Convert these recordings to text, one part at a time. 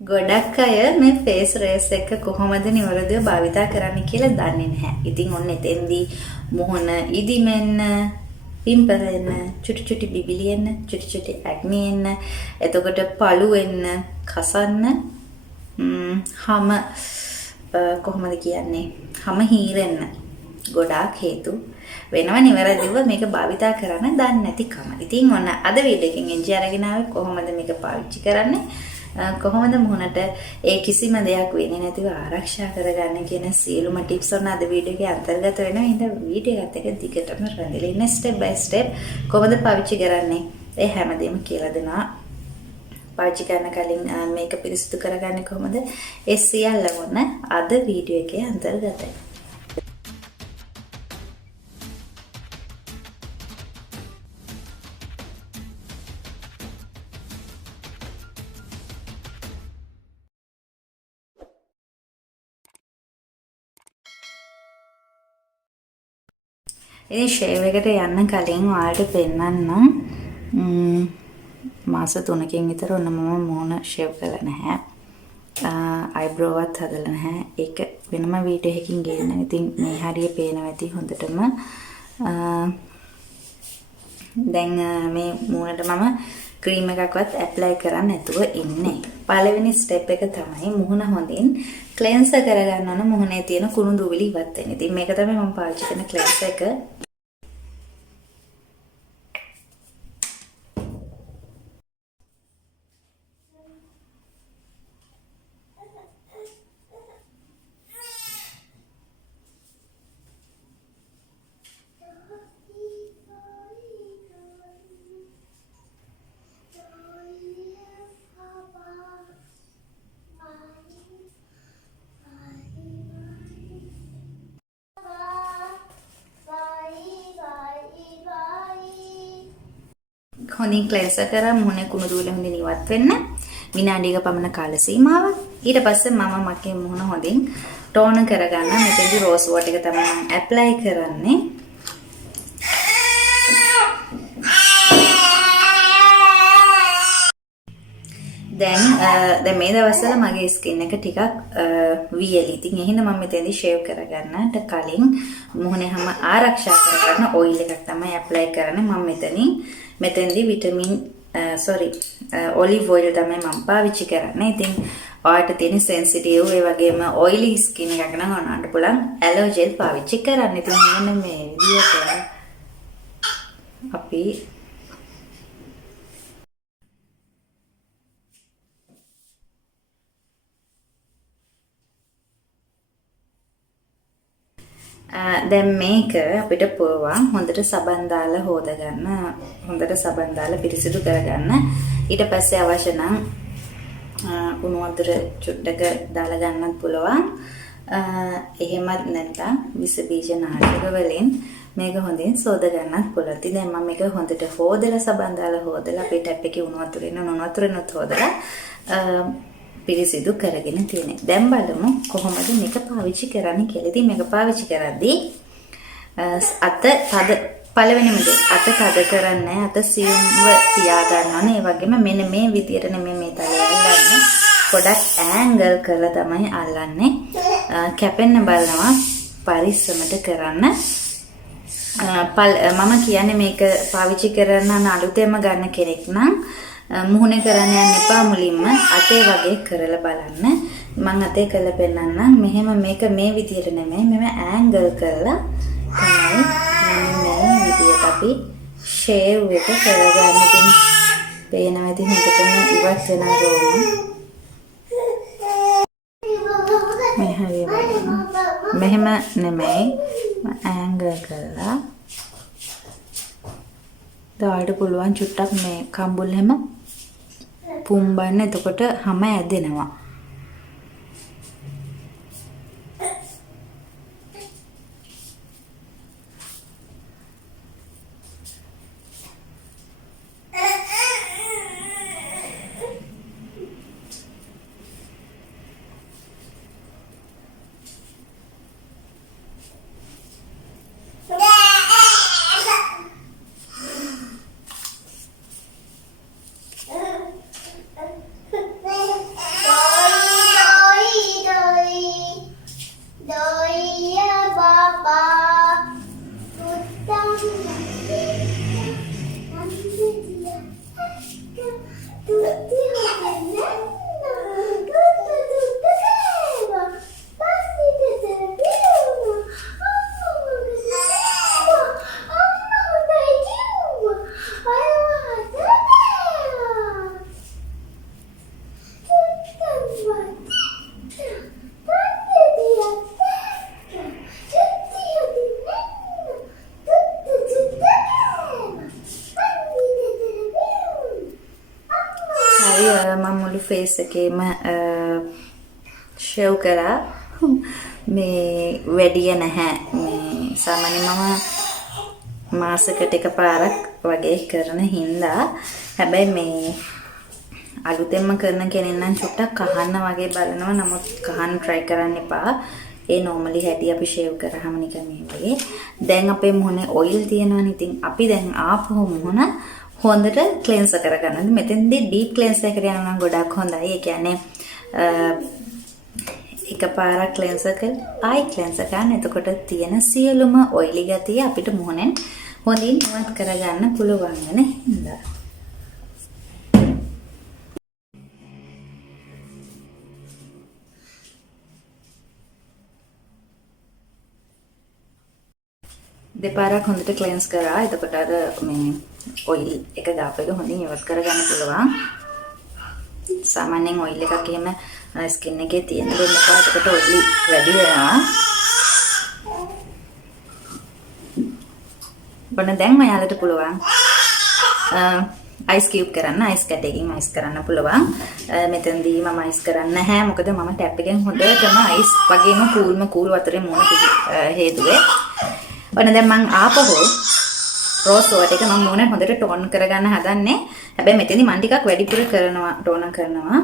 ගොඩක් අය මේ ෆේස් රේස් එක කොහොමද නිවැරදිව භාවිතා කරන්න කියලා දන්නේ නැහැ. ඉතින් ඔන්න එතෙන්දී මොහොන ඉදිමෙන්න, පිම්පල් එන්න, චුටි චුටි බිබිලි එන්න, චුටි චුටි ඇක්නි එන්න, එතකොට පළු එන්න, කසන්න, හැම කොහොමද කියන්නේ? හැම හීරෙන්න. ගොඩාක් හේතු වෙනවා නිවැරදිව මේක භාවිතා කරන්න දන්නේ නැතිකම. ඉතින් ඔන්න අද වීඩියෝ එකෙන් එන්ජි අරගෙන ආවේ කොහොමද මේක පාවිච්චි කරන්නේ? කොහොමද මුහුණට ඒ කිසිම දෙයක් වෙන්නේ නැතිව ආරක්ෂා කරගන්න කියන සියලුම ටිප්ස් ඔන්න අද වීඩියෝ එකේ අන්තර්ගත වෙනවා. ඉතින් වීඩියෝ එකත් එක දිගටම රැඳිලා ඉන්න ස්ටෙප් බයි ස්ටෙප් කොහොමද පාවිච්චි කරන්නේ? ඒ හැමදේම කියලා දෙනවා. පාවිච්චි කරන කලින් මේක පිරිසිදු කරගන්නේ කොහොමද? ඒ සියල්ලම ඔන්න අද වීඩියෝ එකේ අන්තර්ගතයි. ඉතින් ෂේව් එකට යන්න කලින් ඔයාලට පෙන්නන්නම් මාස 3කින් විතර ඔන්න මම මූණ ෂේව් කරලා නැහැ. අයිබ්‍රෝවත් හදලා නැහැ. ඒක වෙනම වීඩියෝ එකකින් ගේන්න. ඉතින් මේ හරිය පේනවා ඇති හොඳටම. දැන් මේ මූණට මම ක්‍රීම් එකක්වත් ඇප්ලයි කරන්න නැතුව ඉන්නේ. පළවෙනි ස්ටෙප් එක තමයි මුහුණ හොඳින් ක්ලෙන්සර් කරගන්න ඕන මුහුණේ තියෙන කුණු දුවිලි ඉවත් වෙන්න. ඉතින් මේක තමයි මම පාවිච්චි කරන ක්ලෙන්සර් එක. හොඳින් ක්ලෙන්සර් කරා මුහුණේ කුණු දුවිලි හොඳින් ඉවත් වෙන්න. විනාඩියක පමණ කාල සීමාවක්. ඊට පස්සේ මම මගේ මුහුණ හොඳින් ටෝන් කරගන්න. මෙතෙන්දි රෝස් වෝටර් එක තමයි මම ඇප්ලයි කරන්නේ. දැන් මේ දවස්වල මගේ ස්කින් එක ටිකක් වියලි. ඉතින් එහෙනම් මම මෙතෙන්දි ෂේව් කරගන්නට කලින් මුහුණේ හැම ආරක්ෂා කරගන්න ඔයිල් එකක් තමයි ඇප්ලයි කරන්නේ. මම මෙතෙන්දි ඔලිව් ඔයිල් තමයි මම පාවිච්චි කරන්නේ. ඉතින් ඔයාලට තියෙන සෙන්සිටිව් ඒ වගේම ඔයිලි ස්කින් එකක් නම් ඔයාලට පුළුවන් ඇලෝ ජෙල් පාවිච්චි කරන්න. ඉතින් මෙන්න මේ විදියට අපි දැන් මේක අපිට පුළුවන් හොඳට සබන් දාලා හොදගන්න, හොඳට සබන් දාලා පිරිසිදු කරගන්න. ඊට පස්සේ අවශ්‍ය නම් උණු වතුර චුට්ටක දාලා ගන්නත් පුළුවන්. එහෙමත් නැත්නම් විස බීජ නාශක වලින් මේක හොඳින් සෝද ගන්නත් පුළුවන්. ඉතින් දැන් මම මේක හොඳට හොදලා සබන් දාලා හොදලා අපේ ටැප් එකේ උණු වතුරෙනුත් හොදලා පිරිසිදු කරගෙන තියෙනවා. දැන් බලමු කොහොමද මේක පාවිච්චි කරන්න කියලා. ඉතින් මේක පාවිච්චි කරද්දී පළවෙනිම දේ අත තද කරන්නේ අත සියුම්ව තියා ගන්න ඕනේ. ඒ වගේම මෙන්න මේ විදියට නෙමෙයි මේ තලය අල්ලන්නේ. පොඩක් ඇන්ගල් කරලා තමයි අල්ලන්නේ. කැපෙන්න බලනවා පරිස්සමට කරන්න. මම කියන්නේ මේක පාවිච්චි කරන අලුතෙන්ම ගන්න කෙනෙක් නම් මුහුණේ කරන්න යන්න එපා. මුලින්ම අතේ වගේ කරලා බලන්න. මම අතේ කරලා පෙන්නන්නම්. මෙහෙම මේක මේ විදියට නෙමෙයි. මෙම ඇන්ගල් කරලා තමයි මේ විදියට අපි ෂේව් එක කරගන්න. ඉතින් පේනවා ඉතින් හොඳටම ඉවත් වෙනවා රෝම. මෙහෙම නෙමෙයි. ඇන්ගල් කරලා දාඩ පුළුවන් චුට්ටක් මේ කම්බුල් හැම පුම්බන්න. එතකොට හැම ඇදෙනවා. ෆේස් එකේම ෂේව් කරා. මේ වැඩිය නැහැ. මේ සාමාන්‍යයෙන් මම මාසෙකට එකපාරක් වගේ කරන හින්දා. හැබැයි මේ අලුතෙන්ම කරන කෙනෙක් නම් චුට්ටක් කහන්න වගේ බලනවා. නමුත් කහන්න try කරන්න එපා. ඒ normally හැටි අපි shave කරාම නිකන් මේ වගේ. දැන් අපේ මුහුණේ oil තියෙනවනේ. ඉතින් අපි දැන් ආපහු මුහුණ හොඳට cleanse කරගන්න. මෙතෙන්දී deep cleanse එකකට යනවා නම් ගොඩක් හොඳයි. ඒ කියන්නේ එකපාරක් cleanse කරලා ආයි cleanse කරන්න. එතකොට තියෙන සියලුම oily ගතිය අපිට මුහුණෙන් හොඳින් ඉවත් කරගන්න පුළුවන් වෙන හින්දා. දෙපාරක් හොඳට ක්ලෙන්ස් කරා. එතකොට අර මේ ඔයිල් එක දාපු එක හොඳින් ඉවත් කරගන්න පුළුවන්. සාමාන්‍යයෙන් ඔයිල් එකක් එහෙම ස්කින් එකේ තියෙන දෙන්න එපා. එතකොට ඔයිලි වැඩි වෙනවා. බොන්න දැන් ඔයාලට පුළුවන් අයිස් කියුබ් කරන්න. අයිස් කැටයකින් අයිස් කරන්න පුළුවන්. මෙතනදී මම අයිස් කරන්නේ නැහැ. මොකද මම ටැප් එකෙන් හොඳටම අයිස් වගේම කූල් වතුරේ මුහුණ හේතුවේ. ඔන්න දැන් මම ආපහු රෝස් වෝටර් එක මම මුහුණ හොඳට ටෝන් කරගන්න හදන්නේ. හැබැයි මෙතනදී මම ටිකක් වැඩිපුර කරනවා ටෝන් කරනවා.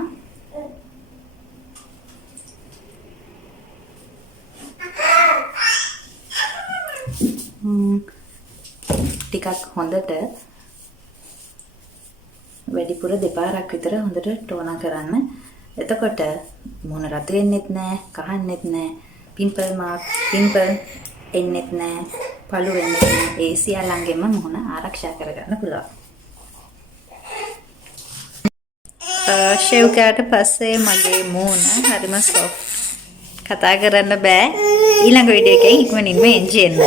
ටිකක් හොඳට වැඩිපුර දෙපාරක් විතර හොඳට ටෝන කරන්න. එතකොට මුහුණ රත් වෙන්නෙත් නැහැ, කහන්නෙත් නැහැ, පිම්පල් එන්නෙත් නැහැ, පළු වෙන්නෙත් නැහැ. ඒ සියල්ලංගෙම මුහුණ ආරක්ෂා කරගන්න පුළුවන්. ෂේව් කරාට පස්සේ මගේ මුහුණ හරිම soft. කතා කරන්න බෑ. ඊළඟ වීඩියෝ එකෙන් ඉක්මනින්ම එන්ජි එන්න.